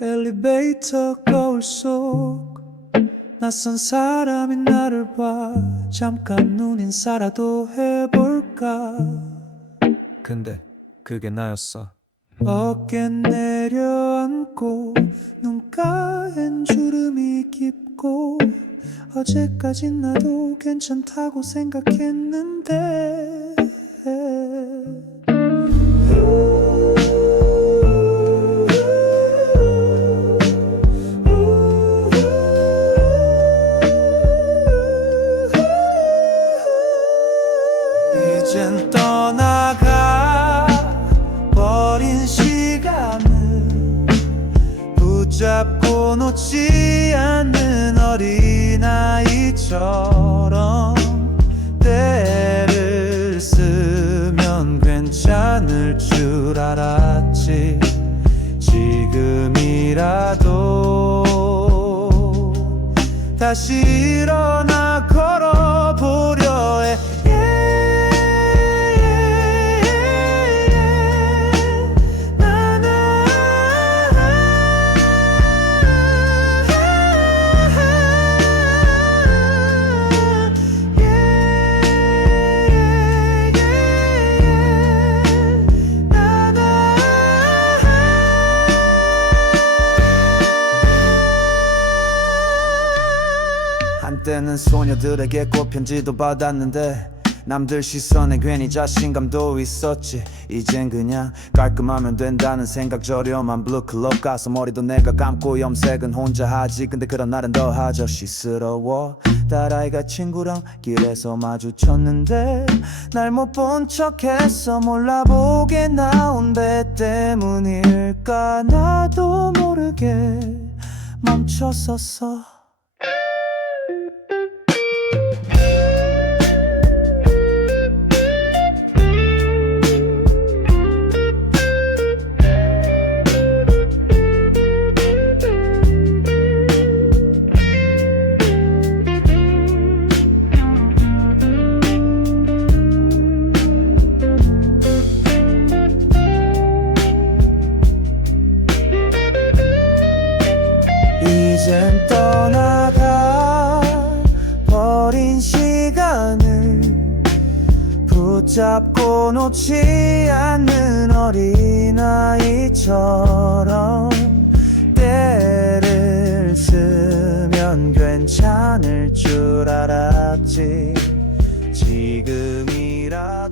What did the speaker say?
엘리베이터 거울 속 낯선 사람이 나를 봐. 잠깐 눈 인사라도 해볼까? 근데 그게 나였어. 어깨 내려앉고 눈가엔 주름이 깊고 어제까진 나도 괜찮다고 생각했는데 이젠 떠나가 버린 시간을 붙잡고 놓지 않는 어린아이처럼 때를 쓰면 괜찮을 줄 알았지. 지금이라도 다시 일어나 걸어 한때는 소녀들에게 꽃 편지도 받았는데 남들 시선에 괜히 자신감도 있었지. 이젠 그냥 깔끔하면 된다는 생각 저렴한 블루클럽 가서 머리도 내가 감고 염색은 혼자 하지. 근데 그런 날은 더 아저씨스러워. 딸아이가 친구랑 길에서 마주쳤는데 날 못 본 척해서 몰라보게 나온 배 때문일까? 나도 모르게 멈췄었어 이젠 떠나가 버린 시간을 붙잡고 놓지 않는 어린아이처럼 때를 쓰면 괜찮을 줄 알았지. 지금이라